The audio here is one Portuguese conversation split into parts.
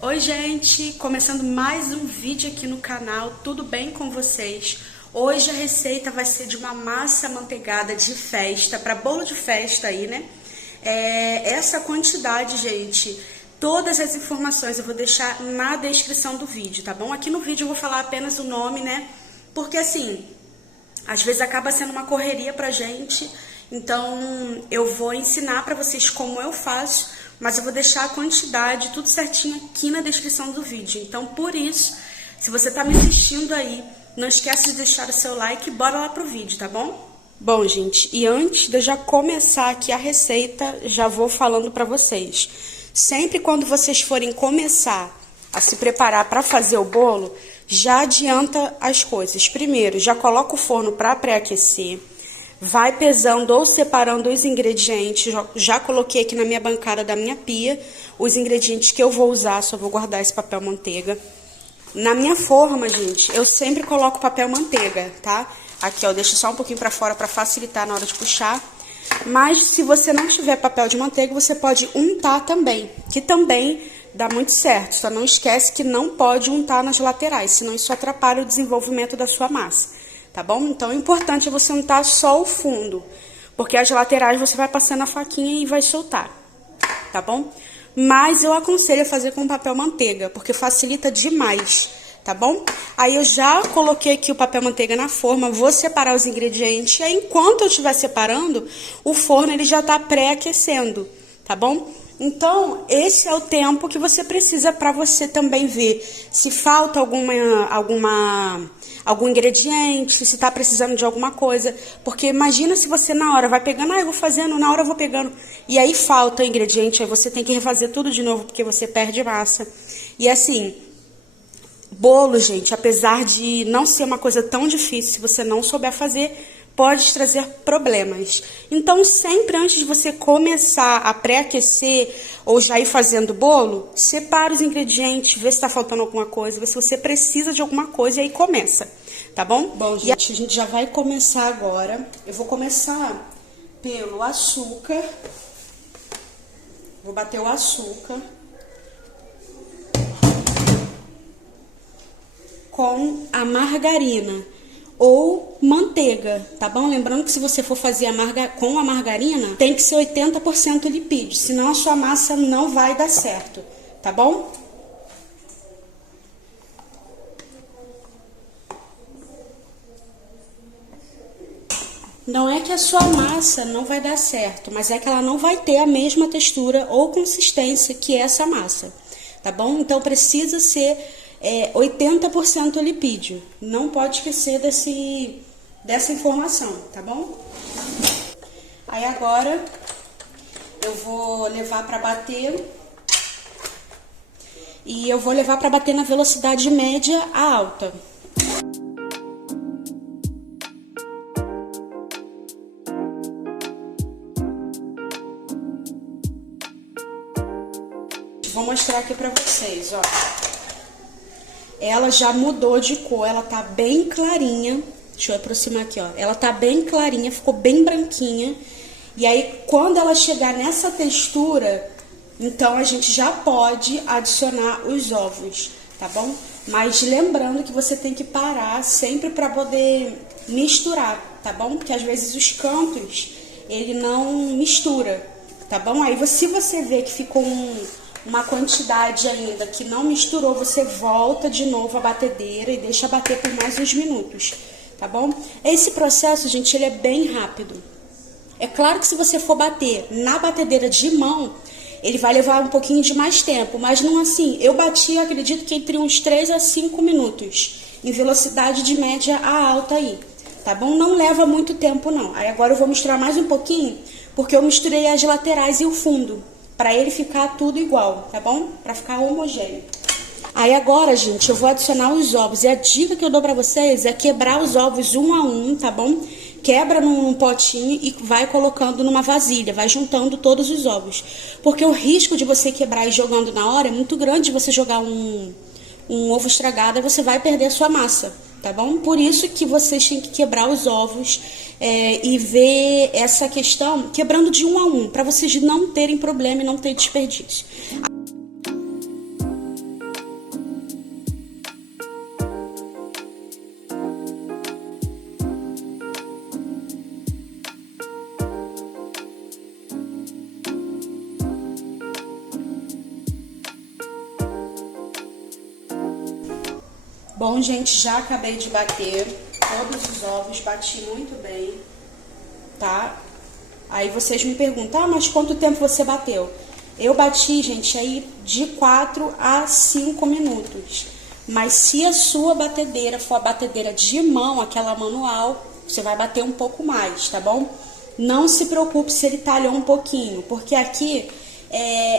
Oi gente, começando mais um vídeo aqui no canal, tudo bem com vocês? Hoje a receita vai ser de uma massa amanteigada de festa, para bolo de festa aí, né? Essa quantidade, gente, todas as informações eu vou deixar na descrição do vídeo, tá bom? Aqui no vídeo eu vou falar apenas o nome, né? Porque assim, às vezes acaba sendo uma correria pra gente, então eu vou ensinar pra vocês como eu faço, mas eu vou deixar a quantidade tudo certinho aqui na descrição do vídeo. Então, por isso, se você tá me assistindo aí, não esquece de deixar o seu like e bora lá pro vídeo, tá bom? Bom, gente, e antes de eu já começar aqui a receita, já vou falando pra vocês. Sempre quando vocês forem começar a se preparar para fazer o bolo, já adianta as coisas. Primeiro, já coloca o forno para pré-aquecer. Vai pesando ou separando os ingredientes. Já coloquei aqui na minha bancada da minha pia os ingredientes que eu vou usar, só vou guardar esse papel manteiga. Na minha forma, gente, eu sempre coloco papel manteiga, tá? Aqui, ó, eu deixo só um pouquinho para fora para facilitar na hora de puxar. Mas se você não tiver papel de manteiga, você pode untar também, que também dá muito certo. Só não esquece que não pode untar nas laterais, senão isso atrapalha o desenvolvimento da sua massa, tá bom? Então, o importante é você untar só o fundo, porque as laterais você vai passando a faquinha e vai soltar, tá bom? Mas eu aconselho a fazer com papel manteiga, porque facilita demais, tá bom? Aí eu já coloquei aqui o papel manteiga na forma, vou separar os ingredientes, e aí enquanto eu estiver separando, o forno ele já tá pré-aquecendo, tá bom? Então, esse é o tempo que você precisa para você também ver se falta algum ingrediente, se tá precisando de alguma coisa. Porque imagina se você na hora vai pegando, eu vou fazendo, na hora eu vou pegando, e aí falta ingrediente, aí você tem que refazer tudo de novo, porque você perde massa. E assim, bolo, gente, apesar de não ser uma coisa tão difícil, se você não souber fazer, pode te trazer problemas. Então, sempre antes de você começar a pré-aquecer ou já ir fazendo bolo, separa os ingredientes, vê se está faltando alguma coisa, vê se você precisa de alguma coisa e aí começa, tá bom? Bom, gente, a gente já vai começar agora. Eu vou começar pelo açúcar. Vou bater o açúcar com a margarina ou manteiga, tá bom? Lembrando que se você for fazer com a margarina, tem que ser 80% lipídio, senão a sua massa não vai dar certo, tá bom? Não é que a sua massa não vai dar certo, mas é que ela não vai ter a mesma textura ou consistência que essa massa, tá bom? Então precisa ser 80% lipídio. Não pode esquecer dessa informação, tá bom? Aí agora eu vou levar para bater. E eu vou levar para bater na velocidade média a alta. Vou mostrar aqui para vocês, ó. Ela já mudou de cor, ela tá bem clarinha. Deixa eu aproximar aqui, ó. Ela tá bem clarinha, ficou bem branquinha. E aí, quando ela chegar nessa textura, então a gente já pode adicionar os ovos, tá bom? Mas lembrando que você tem que parar sempre para poder misturar, tá bom? Porque às vezes os cantos, ele não mistura, tá bom? Aí, se você vê que ficou uma quantidade ainda que não misturou, você volta de novo a batedeira e deixa bater por mais uns minutos, tá bom? Esse processo, gente, ele é bem rápido. É claro que se você for bater na batedeira de mão, ele vai levar um pouquinho de mais tempo, mas não assim. Eu bati, acredito que entre uns 3 a 5 minutos, em velocidade de média a alta aí, tá bom? Não leva muito tempo, não. Aí agora eu vou misturar mais um pouquinho, porque eu misturei as laterais e o fundo, para ele ficar tudo igual, tá bom? Para ficar homogêneo. Aí agora, gente, eu vou adicionar os ovos. E a dica que eu dou pra vocês é quebrar os ovos um a um, tá bom? Quebra num potinho e vai colocando numa vasilha, vai juntando todos os ovos. Porque o risco de você quebrar e jogando na hora é muito grande. De você jogar um ovo estragado, você vai perder a sua massa, tá bom? Por isso que vocês têm que quebrar os ovos e ver essa questão quebrando de um a um, para vocês não terem problema e não ter desperdício. Bom, gente, já acabei de bater todos os ovos, bati muito bem, tá? Aí vocês me perguntam, mas quanto tempo você bateu? Eu bati, gente, aí de 4 a 5 minutos. Mas se a sua batedeira for a batedeira de mão, aquela manual, você vai bater um pouco mais, tá bom? Não se preocupe se ele talhou um pouquinho, porque aqui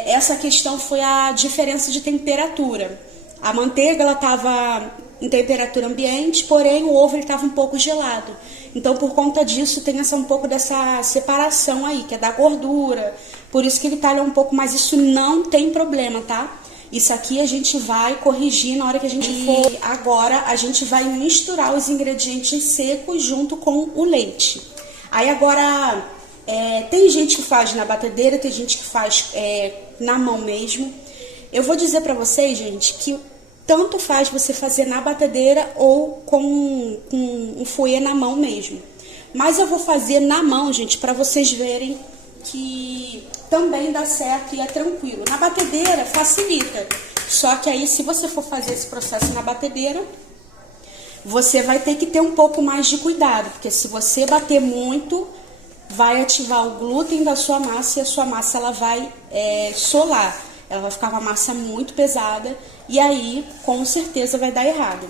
essa questão foi a diferença de temperatura. A manteiga, ela estava em temperatura ambiente, porém o ovo estava um pouco gelado. Então, por conta disso, tem um pouco dessa separação aí, que é da gordura. Por isso que ele talha um pouco, mas isso não tem problema, tá? Isso aqui a gente vai corrigir na hora que a gente for. Agora, a gente vai misturar os ingredientes secos junto com o leite. Aí agora, tem gente que faz na batedeira, tem gente que faz na mão mesmo. Eu vou dizer pra vocês, gente, que tanto faz você fazer na batedeira ou com um fouet na mão mesmo. Mas eu vou fazer na mão, gente, pra vocês verem que também dá certo e é tranquilo. Na batedeira facilita. Só que aí, se você for fazer esse processo na batedeira, você vai ter que ter um pouco mais de cuidado, porque se você bater muito, vai ativar o glúten da sua massa e a sua massa ela vai solar. Ela vai ficar uma massa muito pesada e aí, com certeza, vai dar errado.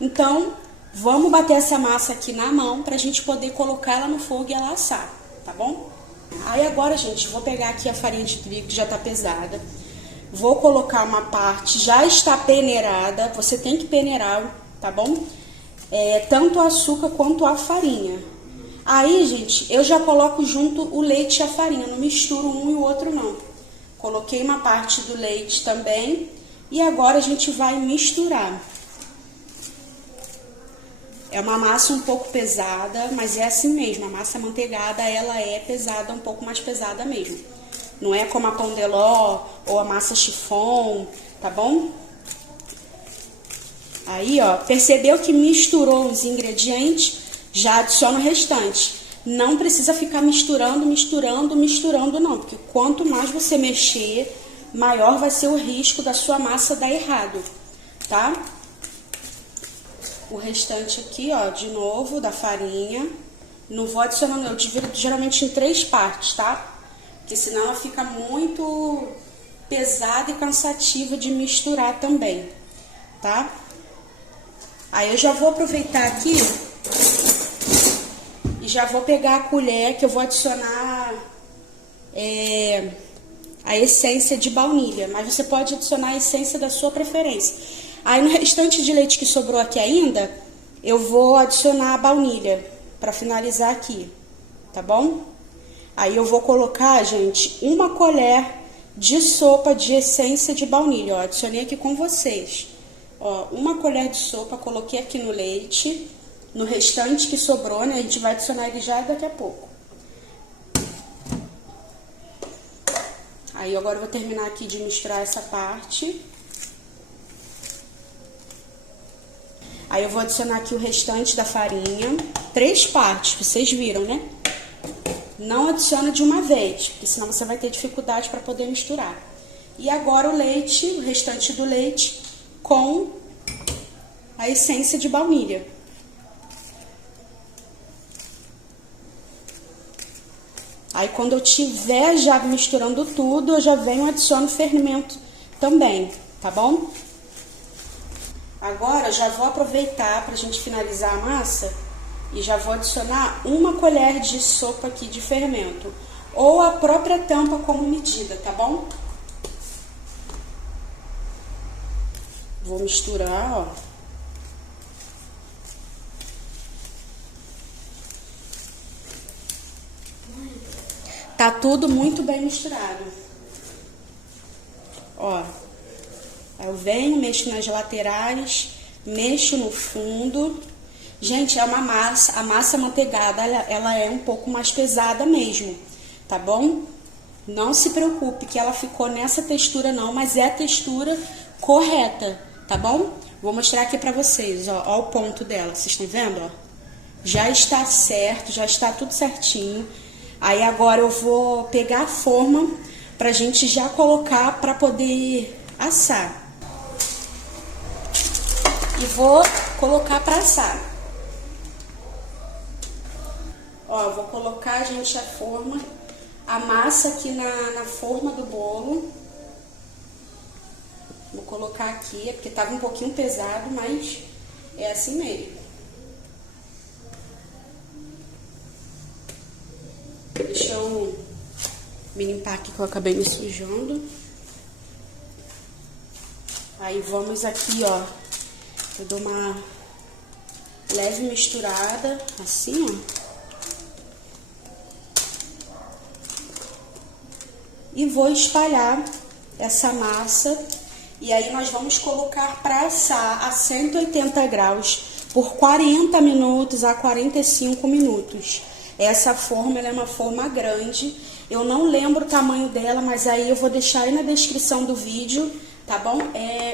Então, vamos bater essa massa aqui na mão pra gente poder colocar ela no fogo e ela assar, tá bom? Aí agora, gente, vou pegar aqui a farinha de trigo que já tá pesada. Vou colocar uma parte, já está peneirada, você tem que peneirar, tá bom? Tanto o açúcar quanto a farinha. Aí, gente, eu já coloco junto o leite e a farinha, não misturo um e o outro não. Coloquei uma parte do leite também e agora a gente vai misturar. É uma massa um pouco pesada, mas é assim mesmo, a massa amanteigada ela é pesada, um pouco mais pesada mesmo. Não é como a pão de ló ou a massa chiffon, tá bom? Aí, ó, percebeu que misturou os ingredientes? Já adiciona o restante. Não precisa ficar misturando não, porque quanto mais você mexer, maior vai ser o risco da sua massa dar errado, tá? O restante aqui, ó, de novo, da farinha. Não vou adicionando, eu divido geralmente em 3 partes, tá? Porque senão ela fica muito pesada e cansativa de misturar também, tá? Aí eu já vou aproveitar aqui e já vou pegar a colher que eu vou adicionar a essência de baunilha, mas você pode adicionar a essência da sua preferência. Aí no restante de leite que sobrou aqui ainda, eu vou adicionar a baunilha para finalizar aqui, tá bom? Aí eu vou colocar, gente, 1 colher de sopa de essência de baunilha, ó, adicionei aqui com vocês. Ó, 1 colher de sopa, coloquei aqui no leite. No restante que sobrou, né, a gente vai adicionar ele já daqui a pouco. Aí agora eu vou terminar aqui de misturar essa parte. Aí eu vou adicionar aqui o restante da farinha. 3 partes, vocês viram, né? Não adiciona de uma vez, porque senão você vai ter dificuldade para poder misturar. E agora o leite, o restante do leite com a essência de baunilha. Aí, quando eu tiver já misturando tudo, eu já venho e adiciono o fermento também, tá bom? Agora, já vou aproveitar pra gente finalizar a massa e já vou adicionar 1 colher de sopa aqui de fermento, ou a própria tampa como medida, tá bom? Vou misturar, ó. Tá tudo muito bem misturado. Ó, eu venho, mexo nas laterais, mexo no fundo. Gente, é uma massa, a massa amanteigada, ela é um pouco mais pesada mesmo, tá bom? Não se preocupe que ela ficou nessa textura não, mas é a textura correta, tá bom? Vou mostrar aqui pra vocês, ó, ó o ponto dela, vocês estão vendo, ó? Já está certo, já está tudo certinho. Aí agora eu vou pegar a forma pra gente já colocar pra poder assar. e vou colocar pra assar. Ó, vou colocar, gente, a massa aqui na forma do bolo. Vou colocar aqui, porque tava um pouquinho pesado, mas é assim mesmo. Deixa eu me limpar aqui que eu acabei me sujando. Aí vamos aqui, ó. Eu dou uma leve misturada, assim, ó. E vou espalhar essa massa. E aí nós vamos colocar para assar a 180 graus por 40 minutos a 45 minutos. Essa forma, ela é uma forma grande. Eu não lembro o tamanho dela, mas aí eu vou deixar aí na descrição do vídeo, tá bom?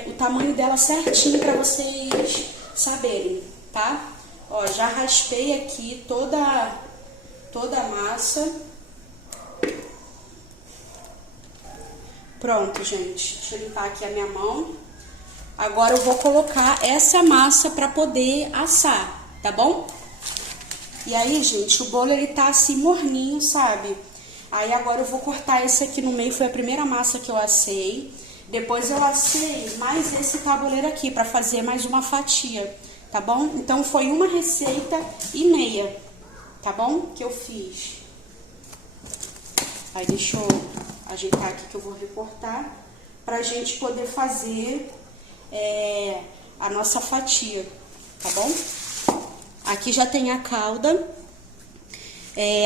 O tamanho dela certinho para vocês saberem, tá? Ó, já raspei aqui toda a massa. Pronto, gente. Deixa eu limpar aqui a minha mão. Agora eu vou colocar essa massa para poder assar, tá bom? E aí, gente, o bolo ele tá assim morninho, sabe? Aí agora eu vou cortar esse aqui no meio, foi a primeira massa que eu assei. Depois eu assei mais esse tabuleiro aqui para fazer mais uma fatia, tá bom? Então foi uma receita e meia, tá bom? Que eu fiz. Aí deixa eu ajeitar aqui que eu vou recortar pra gente poder fazer a nossa fatia, tá bom? Aqui já tem a calda,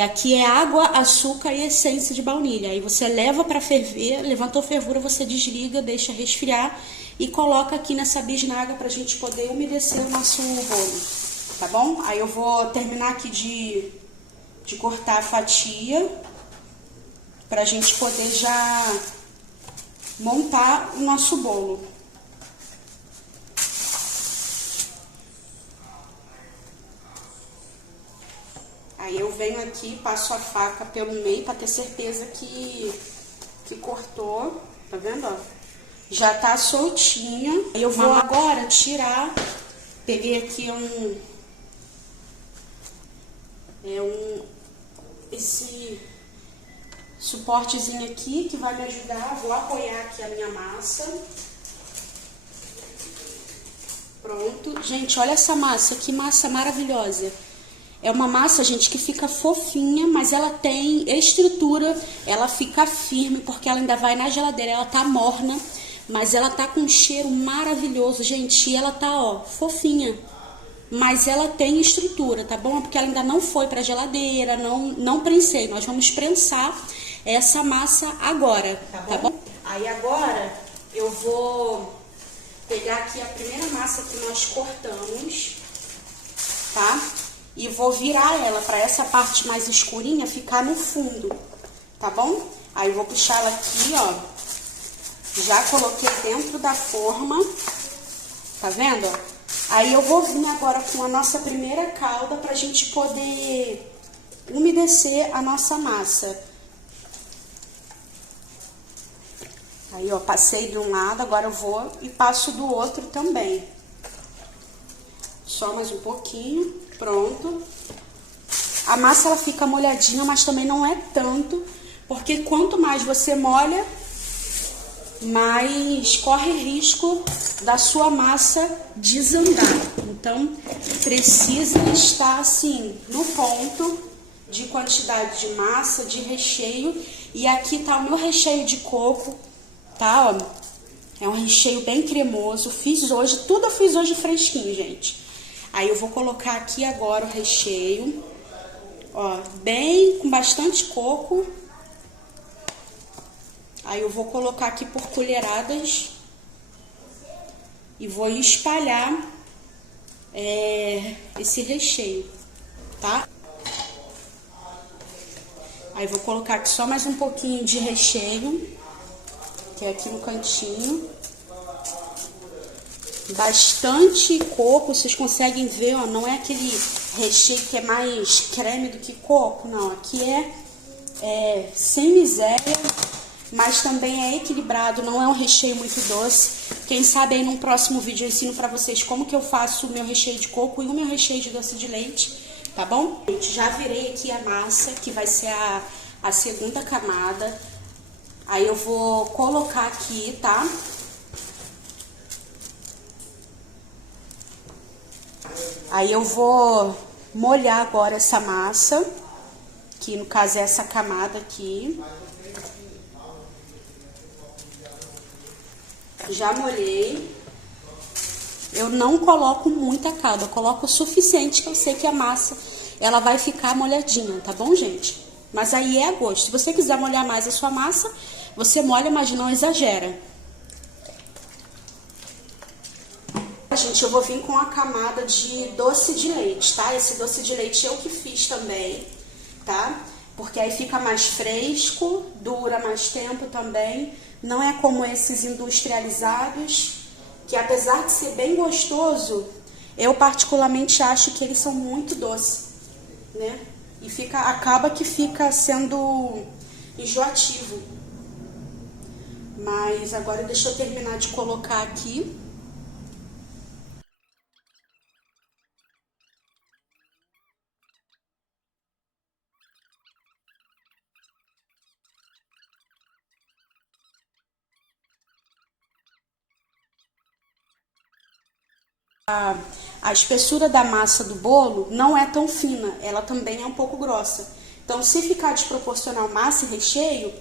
aqui é água, açúcar e essência de baunilha. Aí você leva pra ferver, levantou fervura, você desliga, deixa resfriar e coloca aqui nessa bisnaga pra gente poder umedecer o nosso bolo, tá bom? Aí eu vou terminar aqui de cortar a fatia pra gente poder já montar o nosso bolo. Aí eu venho aqui, passo a faca pelo meio pra ter certeza que cortou, tá vendo, ó? Já tá soltinha. Aí eu vou agora tirar, peguei aqui esse suportezinho aqui que vai me ajudar. Vou apoiar aqui a minha massa. Pronto. Gente, olha essa massa, que massa maravilhosa. É uma massa, gente, que fica fofinha, mas ela tem estrutura, ela fica firme, porque ela ainda vai na geladeira, ela tá morna, mas ela tá com um cheiro maravilhoso, gente, e ela tá, ó, fofinha. Mas ela tem estrutura, tá bom? Porque ela ainda não foi pra geladeira, não prensei. Nós vamos prensar essa massa agora, tá bom? Aí agora eu vou pegar aqui a primeira massa que nós cortamos, tá? E vou virar ela pra essa parte mais escurinha ficar no fundo, tá bom? Aí eu vou puxar ela aqui, ó. Já coloquei dentro da forma, tá vendo, ó? Aí eu vou vir agora com a nossa primeira calda pra gente poder umedecer a nossa massa. Aí, ó, passei de um lado, agora eu vou e passo do outro também. Só mais um pouquinho, pronto. A massa, ela fica molhadinha, mas também não é tanto, porque quanto mais você molha, mais corre risco da sua massa desandar. Então, precisa estar assim, no ponto de quantidade de massa, de recheio. E aqui tá o meu recheio de coco, tá, ó? É um recheio bem cremoso. Fiz hoje, tudo eu fiz hoje fresquinho, gente. Aí eu vou colocar aqui agora o recheio, ó, bem com bastante coco. Aí eu vou colocar aqui por colheradas e vou espalhar esse recheio, tá? Aí vou colocar aqui só mais um pouquinho de recheio, que é aqui no cantinho. Bastante coco, vocês conseguem ver, ó, não é aquele recheio que é mais creme do que coco, não. Aqui é sem miséria. mas também é equilibrado, não é um recheio muito doce. Quem sabe aí num próximo vídeo eu ensino pra vocês como que eu faço o meu recheio de coco e o meu recheio de doce de leite, tá bom? Gente, já virei aqui a massa, que vai ser a segunda camada. Aí eu vou colocar aqui, tá? Aí eu vou molhar agora essa massa, que no caso é essa camada aqui. Já molhei. Eu não coloco muita calda, eu coloco o suficiente que eu sei que a massa ela vai ficar molhadinha, tá bom, gente? Mas aí é a gosto. Se você quiser molhar mais a sua massa, você molha, mas não exagera. Gente, eu vou vir com a camada de doce de leite, tá? Esse doce de leite eu que fiz também, tá? Porque aí fica mais fresco, dura mais tempo também. Não é como esses industrializados, que apesar de ser bem gostoso, eu particularmente acho que eles são muito doces, né? E acaba que fica sendo enjoativo. Mas agora deixa eu terminar de colocar aqui. A espessura da massa do bolo não é tão fina, ela também é um pouco grossa. Então, se ficar desproporcional massa e recheio,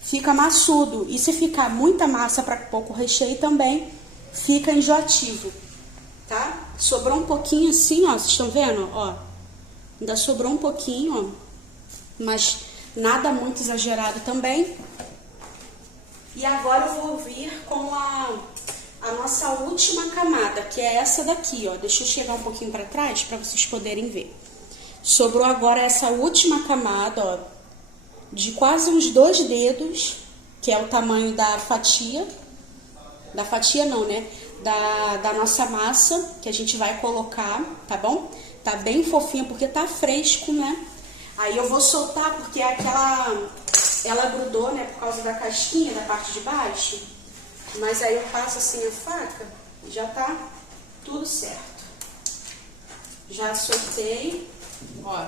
fica maçudo. E se ficar muita massa para pouco recheio também, fica enjoativo, tá? Sobrou um pouquinho assim, ó, vocês estão vendo? Ó, ainda sobrou um pouquinho, ó, mas nada muito exagerado também. E agora eu vou vir com a nossa última camada, que é essa daqui, ó. Deixa eu chegar um pouquinho para trás para vocês poderem ver. Sobrou agora essa última camada, ó, de quase uns 2 dedos, que é o tamanho da fatia. Da fatia não, né? Da nossa massa, que a gente vai colocar, tá bom? Tá bem fofinha, porque tá fresco, né? Aí eu vou soltar, porque ela grudou, né, por causa da casquinha, da parte de baixo. Mas aí eu passo assim a faca e já tá tudo certo. Já soltei, ó.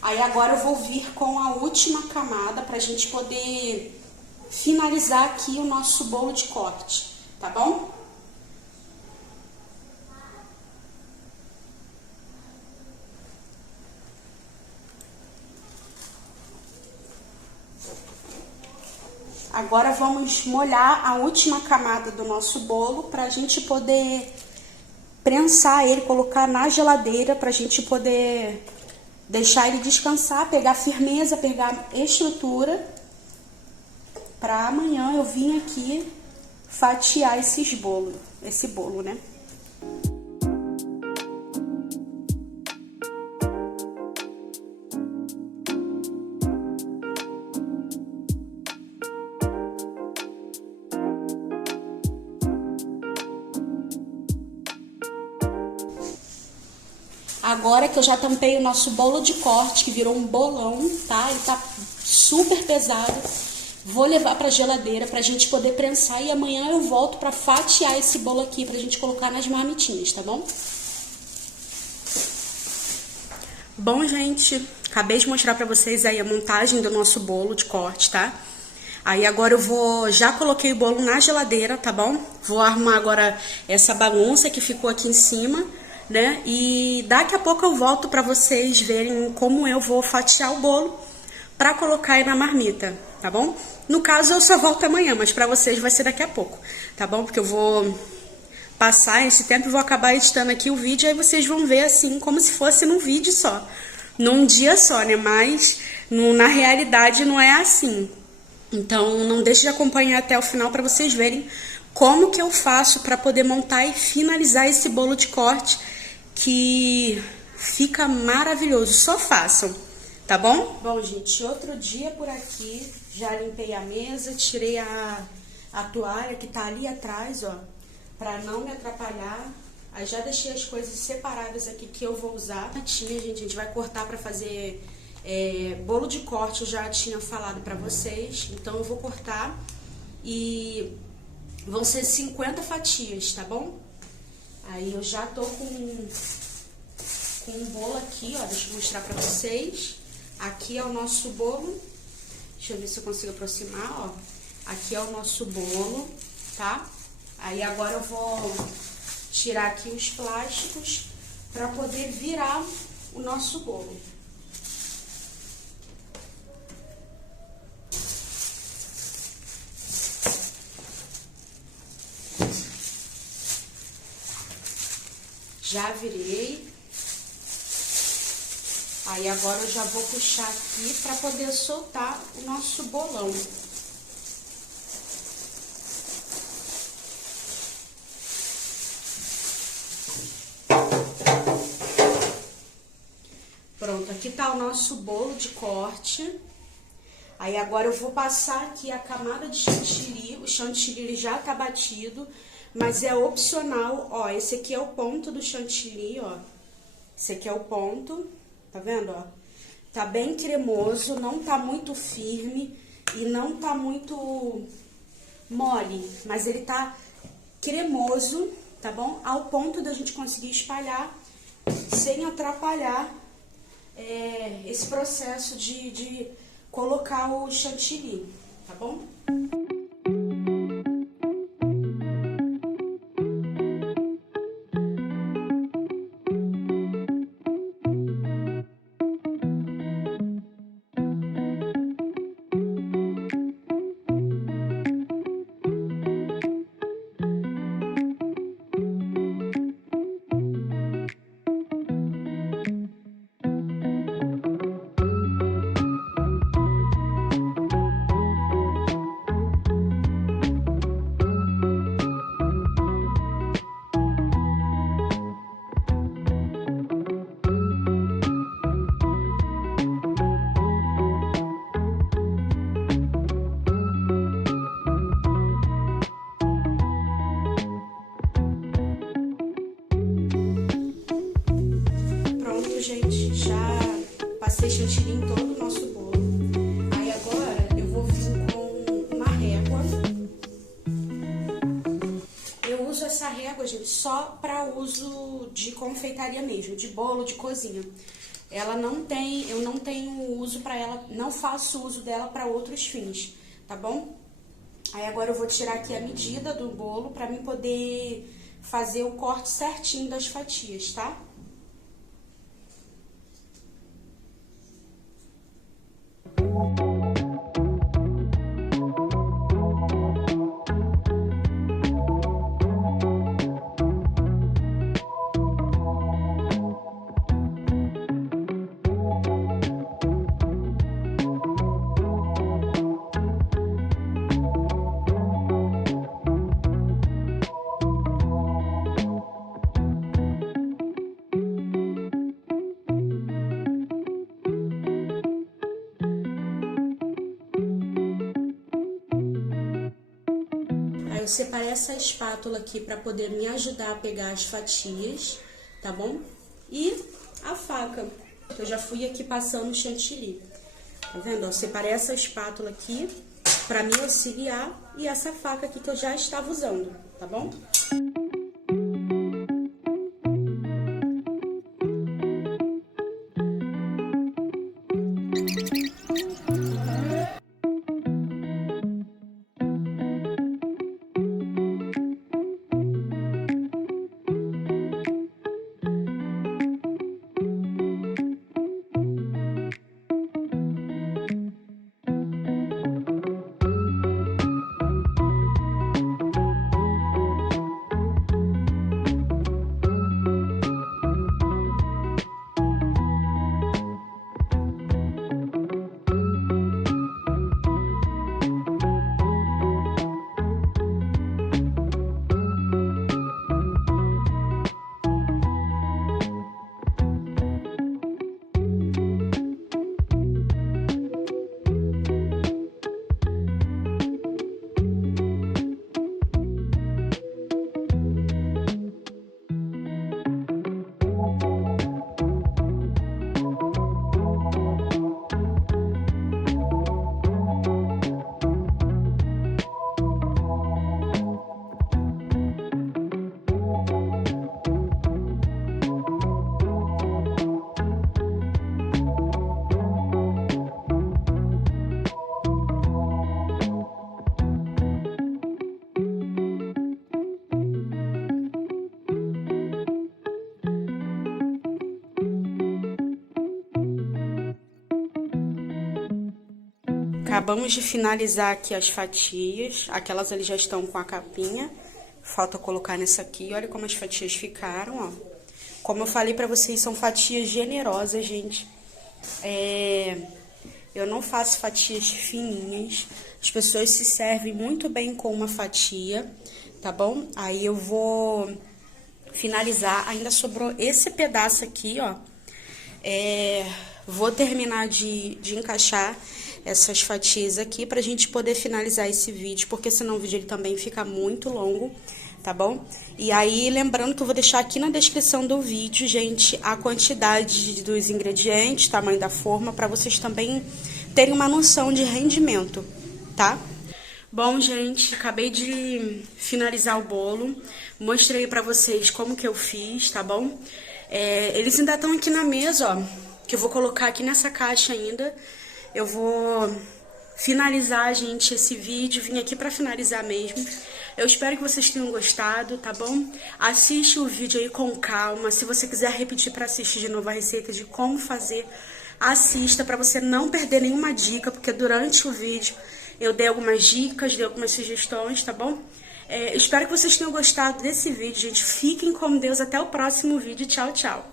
Aí agora eu vou vir com a última camada pra gente poder finalizar aqui o nosso bolo de corte, tá bom? Agora vamos molhar a última camada do nosso bolo pra gente poder prensar ele, colocar na geladeira pra gente poder deixar ele descansar, pegar firmeza, pegar estrutura, pra amanhã eu vir aqui fatiar esse bolo, né? Agora que eu já tampei o nosso bolo de corte, que virou um bolão, tá? Ele tá super pesado. Vou levar pra geladeira pra gente poder prensar e amanhã eu volto pra fatiar esse bolo aqui pra gente colocar nas marmitinhas, tá bom? Bom, gente, acabei de mostrar pra vocês aí a montagem do nosso bolo de corte, tá? Aí agora já coloquei o bolo na geladeira, tá bom? Vou arrumar agora essa bagunça que ficou aqui em cima, né? E daqui a pouco eu volto pra vocês verem como eu vou fatiar o bolo pra colocar aí na marmita, tá bom? No caso eu só volto amanhã, mas pra vocês vai ser daqui a pouco, tá bom? Porque eu vou passar esse tempo e vou acabar editando aqui o vídeo, aí vocês vão ver assim, como se fosse num vídeo só, num dia só, né? Mas na realidade não é assim. Então não deixe de acompanhar até o final pra vocês verem como que eu faço pra poder montar e finalizar esse bolo de corte, que fica maravilhoso. Só façam, tá bom? Bom, gente, outro dia por aqui, já limpei a mesa, tirei a toalha que tá ali atrás, ó, pra não me atrapalhar. Aí já deixei as coisas separadas aqui que eu vou usar. Gente, a gente vai cortar pra fazer Bolo de corte eu já tinha falado pra vocês, então eu vou cortar e vão ser 50 fatias, tá bom? Aí eu já tô com um bolo aqui, ó, deixa eu mostrar pra vocês. Aqui é o nosso bolo, deixa eu ver se eu consigo aproximar, ó. Aqui é o nosso bolo, tá? Aí agora eu vou tirar aqui os plásticos pra poder virar o nosso bolo. Já virei. Aí agora eu já vou puxar aqui para poder soltar o nosso bolão. Pronto, aqui tá o nosso bolo de corte. Aí agora eu vou passar aqui a camada de chantilly. O chantilly ele já tá batido, mas é opcional. Ó, esse aqui é o ponto do chantilly, ó. Esse aqui é o ponto, tá vendo, ó? Tá bem cremoso, não tá muito firme e não tá muito mole, mas ele tá cremoso, tá bom? Ao ponto da gente conseguir espalhar sem atrapalhar esse processo de colocar o chantilly, tá bom? Gente, já passei chantilly em todo o nosso bolo. Aí agora eu vou vir com uma régua. Eu uso essa régua, gente, só para uso de confeitaria mesmo, de bolo, de cozinha. Ela não tem, eu não tenho uso para ela, não faço uso dela para outros fins, tá bom? Aí agora eu vou tirar aqui a medida do bolo para mim poder fazer o corte certinho das fatias, tá? Eu separei essa espátula aqui para poder me ajudar a pegar as fatias, tá bom? E a faca, eu já fui aqui passando o chantilly, tá vendo? Eu separei essa espátula aqui para me auxiliar e essa faca aqui que eu já estava usando, tá bom? Acabamos de finalizar aqui as fatias. Aquelas ali já estão com a capinha. Falta colocar nessa aqui. Olha como as fatias ficaram, ó. Como eu falei pra vocês, são fatias generosas, gente. Eu não faço fatias fininhas. As pessoas se servem muito bem com uma fatia, tá bom? Aí eu vou finalizar. Ainda sobrou esse pedaço aqui, ó. Vou terminar de encaixar essas fatias aqui pra gente poder finalizar esse vídeo, porque senão o vídeo ele também fica muito longo, tá bom? E aí, lembrando que eu vou deixar aqui na descrição do vídeo, gente, a quantidade dos ingredientes, tamanho da forma, pra vocês também terem uma noção de rendimento, tá? Bom, gente, acabei de finalizar o bolo, mostrei pra vocês como que eu fiz, tá bom? Eles ainda estão aqui na mesa, ó, que eu vou colocar aqui nessa caixa ainda. Eu vou finalizar, gente, esse vídeo, vim aqui pra finalizar mesmo. Eu espero que vocês tenham gostado, tá bom? Assiste o vídeo aí com calma. Se você quiser repetir pra assistir de novo a receita de como fazer, assista pra você não perder nenhuma dica, porque durante o vídeo eu dei algumas dicas, dei algumas sugestões, tá bom? Espero que vocês tenham gostado desse vídeo, gente. Fiquem com Deus. Até o próximo vídeo. Tchau, tchau.